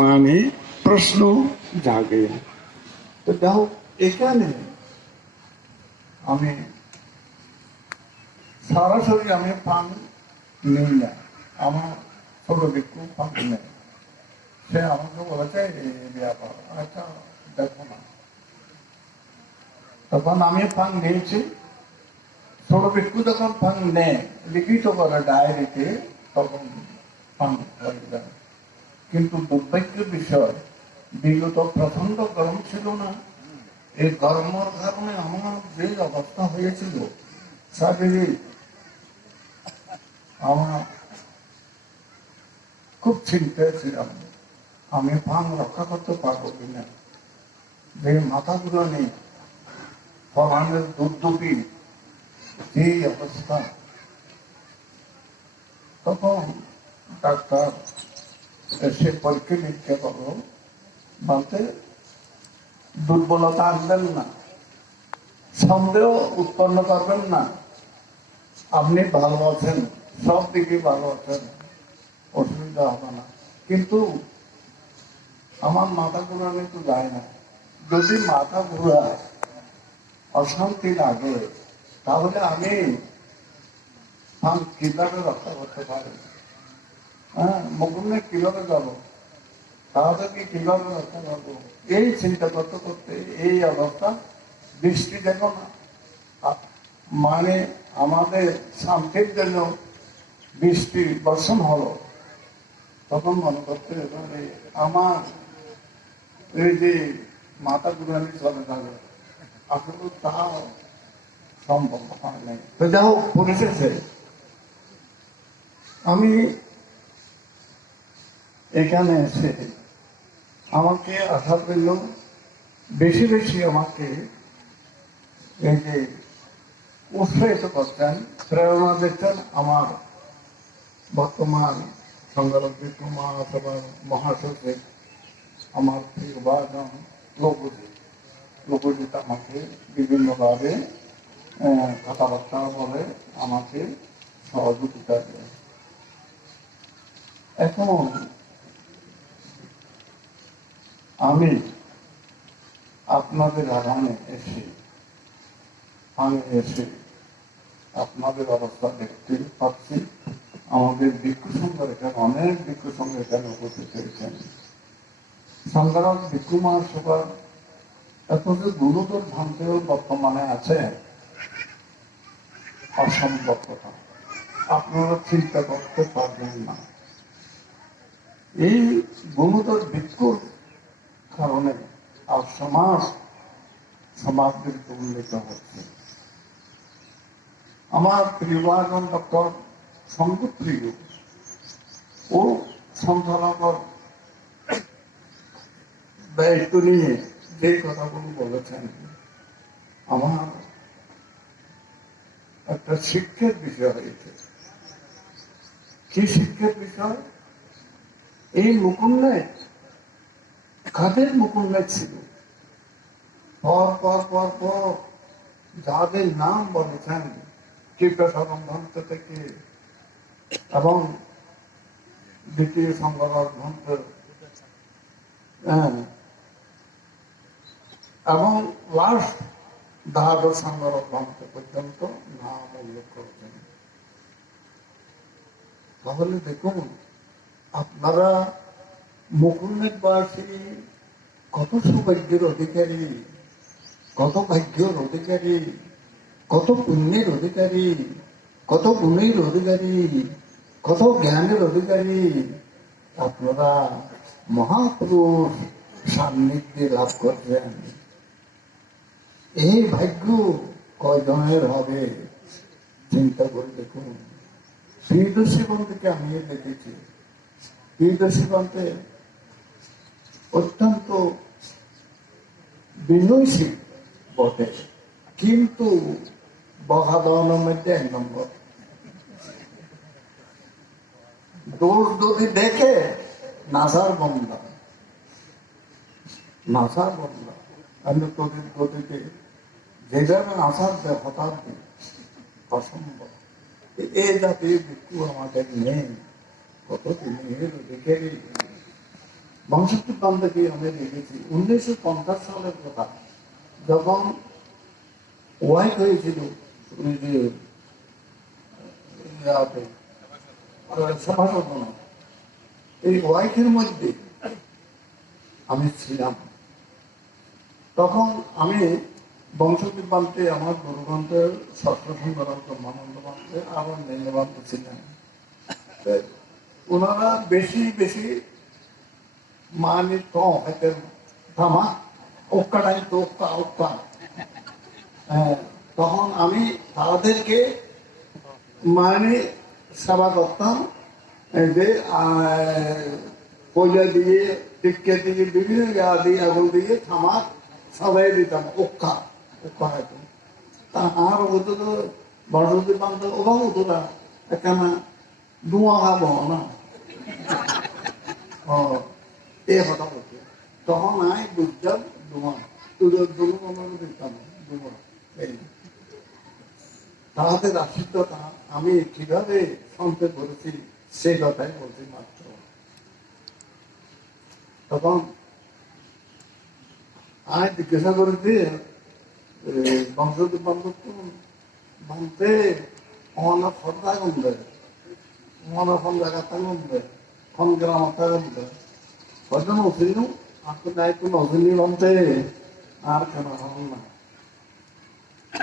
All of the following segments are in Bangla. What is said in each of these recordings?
মানে প্রশ্ন জাগে। তো যাই হোক, এখানে আমি সরাসরি আমি পান নেই না, আমার ছোট ব্যক্তি পান নেই। সে আমাকে বলেছে এই ব্যাপার, আচ্ছা দেখো না। তখন আমি পান নিয়েছি। ছোট ব্যক্তি যখন পান নেয় লিখিত করে ডায়েরিতে, তখন পান হয়ে যায়। কিন্তু দুর্ভাগ্যের বিষয়, বিগত প্রচন্ড গরম ছিল না, এই গরমের কারণে আমার যে অবস্থা হয়েছিল শারীরিক, আমার খুব চিন্তায় ছিলাম আমি পান রক্ষা করতে পারবো কিনা। যে মাথাগুলো নেই, ফলানের দুর্দুপি যে অবস্থা। তখন ডাক্তার এসে পরীক্ষা নিরীক্ষা করলো, বলতে দুর্বলতা আনবেন না, সন্দেহ উৎপন্ন করবেন না, আপনি ভালো আছেন, সব দিকে ভালো আছেন, অসুবিধা হবে না। কিন্তু আমার মাথা ঘুরানো তো যায় না। যদি মাথা ঘুরায়, অশান্তি লাগে, তাহলে আমি কিভাবে রক্ষা করতে পারি? হ্যাঁ, মুকুন্নে কিভাবে যাবো, তাদেরকে কিভাবে রক্ষা করবো, এই চিন্তা করতে করতে এই অবস্থা। বৃষ্টি দেখো না, মানে আমাদের শান্তির জন্য বৃষ্টি বর্ষণ হলো। তখন মনে করতে পারে আমার এই যে মাথা ঘুরানি চলে যাবে, আসলে তাও সম্ভব হয় নাই। তো যা হোক, পরিশেষে আমি এখানে এসে আমাকে আশা পেল বেশি বেশি আমাকে এই যে উৎসাহিত করতেন, প্রেরণা দিতেন আমার বর্তমান সংখ্যালঘু মহাসভার মহাসচিব, আমার প্রিয় ভাজন লঘুজিৎ। লঘুজিৎ আমাকে বিভিন্নভাবে কথাবার্তা বলে আমাকে সহযোগিতা দেয়। এখন আমি আপনাদের আগামে এসে আপনাদের অবস্থা দেখতে পাচ্ছি। আমাদের ভিক্ষু সংঘের এখানে অনেক ভিক্ষু সংঘ এখানে উপস্থিত হয়েছেন। সংগ্রাম ভিক্ষু মহাসভা এত যে গুরুতর ভ্রান্তিও বর্তমানে আছে, অসম্ভব কথা, আপনারা চিন্তা করতে পারবেন না। এই গুরুতর ভিক্ষুর কারণে আর সমাজের উন্নীত হচ্ছে। আমার প্রিয়জন ডক্টর সংঘপ্রিয় ও সঞ্চালক দায়িত্ব নিয়ে যে কথাগুলো বলেছেন, আমার একটা শিক্ষার বিষয় হয়েছে। কি শিক্ষার বিষয়? এই মুকুন্নে কাদের মুকুন্নে ছিল, পর পর পর পর যাদের নাম বলেছেন, কীর্তন ভ্রান্ত থেকে এবং দ্বিতীয় সংগ্রাম ভ্রান্ত এবং লাস্ট দ্বাদশ সংগ্রাম ভ্রান্ত পর্যন্ত নাম উল্লেখ করছেন। তাহলে দেখুন, আপনারা মুকুন্নেরবাসী কত সৌভাগ্যের অধিকারী, কত ভাগ্যের অধিকারী, কত পুণ্যের অধিকারী, কত গুণের অধিকারী, কত জ্ঞানের অধিকারী। আপনারা মহাপুরুষ সান্নিধ্যে লাভ করবেন। এই ভাগ্য কয়জনের হবে চিন্তা করে দেখুন। প্রিয়দর্শী বন্ধুকে আমি দেখেছি, প্রিয়দর্শী বন্ধে অত্যন্ত বিনয়শীল বটে, কিন্তু বহাদনের মধ্যে 1 নম্বর। দোষ যদি দেখে নাসার বন্ধা, আমি তোদের গতিতে যেভাবে নাসার দেয় হঠাৎ অসম্ভব। এই জাতীয় ভিক্ষু আমাদের নেই, কত দিনের অধিকারী, বংশোদ্ভূত বান্ধবী আমি দেখেছি 1950 সালের কথা, যখন ওয়াইক হয়েছিল ওই যে সভাপতি, এই ওয়াইকের মধ্যে আমি ছিলাম। তখন আমি বংশোদ্ভূত বান্ধে আমার গুরুগ্রন্থের সত্যসংগ্রাম ব্রহ্মানন্দ বান্ধে আবার নীলবান্ধ ছিলেন। ওনারা বেশি বেশি মানে তো থামা ওক্কাটাই তো ওক্কা ওক্কা। তখন আমি তাদেরকে মানে সেবা করতাম, যে পয়লা দিয়ে টিক্কা দিয়ে বিভিন্ন দিয়ে আগুন দিয়ে থামা সবাই দিতাম ওক্কা ওক্কা হয়তো। তা আর ওদের তো বড়দের বান্ধব ওরাও তোরা একখানা ধোঁয়া খাবো না, এ কথা বলছে। তখন আমি বুঝতাম ধোঁয়া তোদের দিতাম ধোঁয়া। তাহাদের আশিদ্ধতা আমি কিভাবে শুনতে করেছি সেই কথাই বলছি মাত্র। তখন আমি জিজ্ঞাসা করেছি বংশোদ্ভূত বান্ধব বানতে অনেক ফর্দা গন্ধে মনে ফোন জায়গাটা গন্ধে ফোন গ্রামটা গন্ধে হয়তো নথিল আপনি দায়িত্ব নথিলি বানতে আর কেন হন না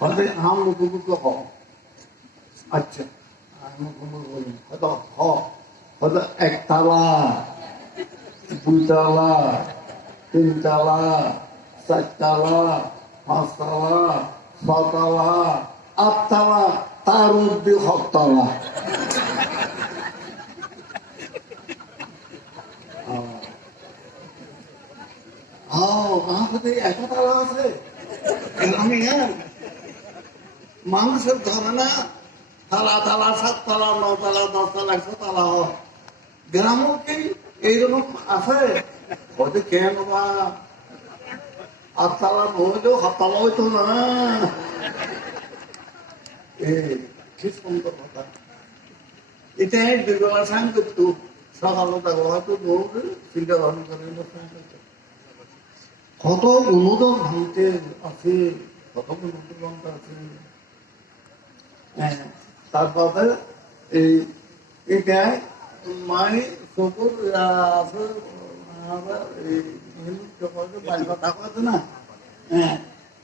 হয়তো আম নতুন হ। আচ্ছা হয়তো হয়তো একতলা, দুইতলা, তিনতলা, চারতলা, পাঁচতলা, ছতলা, আটতলা, তার মধ্যে হকতলা। এত তালা আছে মানুষের ধরে না তালা তালা 7 তলা 9 তলা 10 তলা 100 তলা হয়। গ্রামও কি এইরকম আছে? হয়তো কেন বা 8 তলা হইলেও 7 তলা হইতো না। কি সুন্দর কথা। এটাই দুর্বলা সাইন করতো সকাল হয়তো দৌড়ে চিন্তা ভাবনা করে কত অনুদন ভাঙতে আছে, কত অনুদন আছে। তারপরে এটাই মানে শকুর আছে আছে না,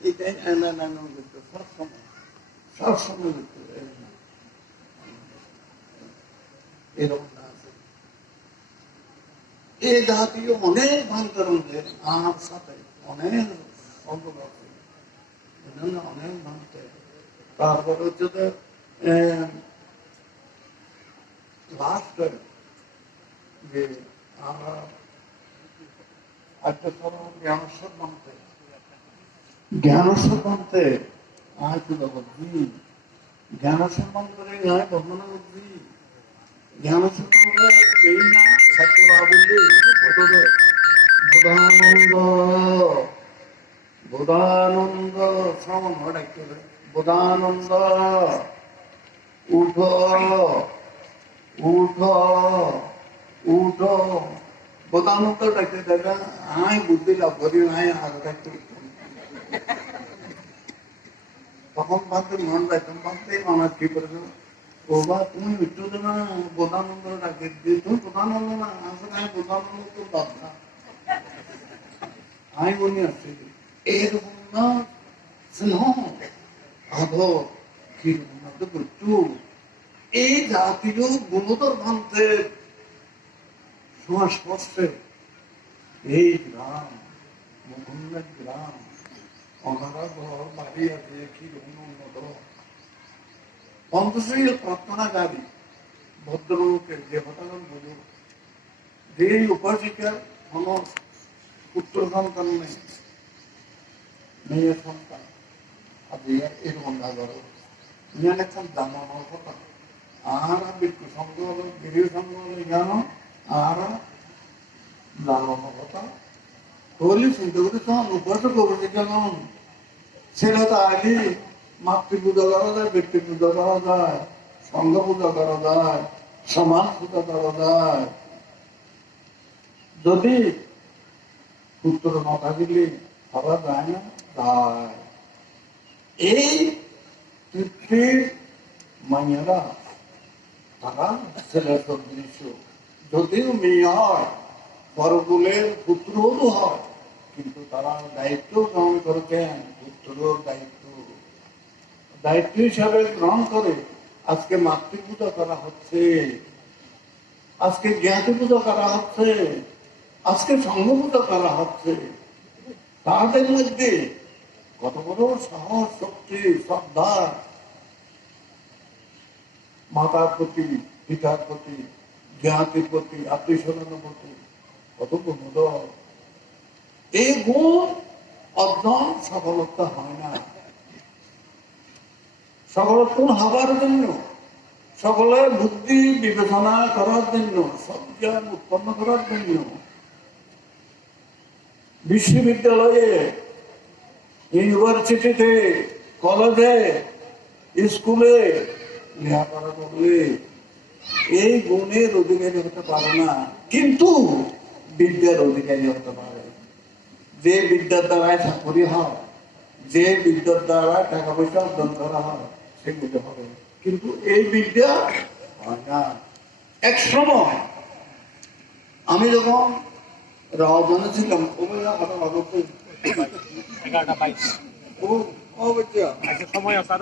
এটাই সবসময় সবসময় এরকম আছে। এই জাতীয় অনেক ভাঙতের আমার সাথে অনেক সম্পর্ক আছে, অনেক ভাঙতে। তারপরে হচ্ছে যে লাস্ট যে আমরা জ্ঞানেশ্বর মানতে আয় বুদ্ধি জ্ঞানেশ্বর মন্ত্রে আয় বর্ণনা বুদ্ধি জ্ঞানেশ্বর মন্ত্রে এই না ছাত্র আবুল্লি বোধানন্দ বোধানন্দ শ্রবণ ডাকতে বোধানন্দ উঠ উঠ উঠ বোধানন্দ ডাকতে দেখা আয় বুদ্ধি লাভ করি আয় আর ডাকতে। তখন ভাবতে মন রাখতাম ভাবতে আমার কি করেছো ও বা তুমি মৃত্যু দেবে না বোধানন্দ ডাকে তুমি বোধানন্দ না আসলে আমি বোধানন্দ তো বাবা আমি মনে আসছি এরকম না স্নেহ আদর কিরকম না তো মৃত্যু এই জাতীয় গুণোদর ভান্তে সংস্পর্শে এই গ্রাম মুকুন্দের গ্রাম অনারা ঘর বাড়ি আছে কিরকম উন্নত অন্তশীল প্রার্থনাকারী ভদ্রলোকের যে ঘটনা বলুন যে উপাসিকার কোন পুত্র সন্তান নেই মেয়ের সন্তান আপনি এরকম না করো এখন জানানোর কথা আর বিক্ষু সঙ্গ হলো গৃহ সঙ্গ হলো জানো আর জানানোর কথা হলি চিন্তা করে তখন উপাসক করবে কেমন সেটা তো আগে মাতৃ পূজা করা যায়, ব্যক্তি পূজা করা যায়, সংঘ পূজা করা যায়, সমাজ পূজা করা যায়, যদি পুত্র না থাকিলে পারা যায় না, যায়। এই তৃপ্তির মাইয়ারা তারা ছেলের সদৃশ্য, যদিও মেয়ে হয়, বড়কুলের পুত্রও হয়, কিন্তু তারা দায়িত্ব গ্রহণ করেছেন, পুত্রর দায়িত্ব হিসাবে গ্রহণ করে আজকে মাতৃ পূজা করা হচ্ছে, আজকে জ্ঞাতি পূজা করা হচ্ছে, আজকে সংঘ পূজা করা হচ্ছে। তাদের মধ্যে কত বড় সাহস, শক্তি, শ্রদ্ধা মাতার প্রতি, পিতার প্রতি, জ্ঞাতির প্রতি, আত্মীয় স্বজনের প্রতি, কত গুণোদর। এই গুণ অর্জন সফলতা হয় না। সফলতা হবার জন্য, সকলের বুদ্ধি বিবেচনা করার জন্য, সব জ্ঞান উৎপন্ন করার জন্য বিশ্ববিদ্যালয়ে, ইউনিভার্সিটিতে, কলেজে, স্কুলে লেখাপড়া করলে এই গুণের অধিকারী হতে পারে না, কিন্তু বিদ্যার অধিকারী হতে পারে। যে বিদ্যার দ্বারায় চাকরি হয়, যে বিদ্যার দ্বারা টাকা পয়সা অর্জন করা হয়, সেগুলো হবে, কিন্তু এই বিদ্যা হয় না। এক সময় আমি যখন রাজধানী ছিলাম, 11:22 সময় আছে।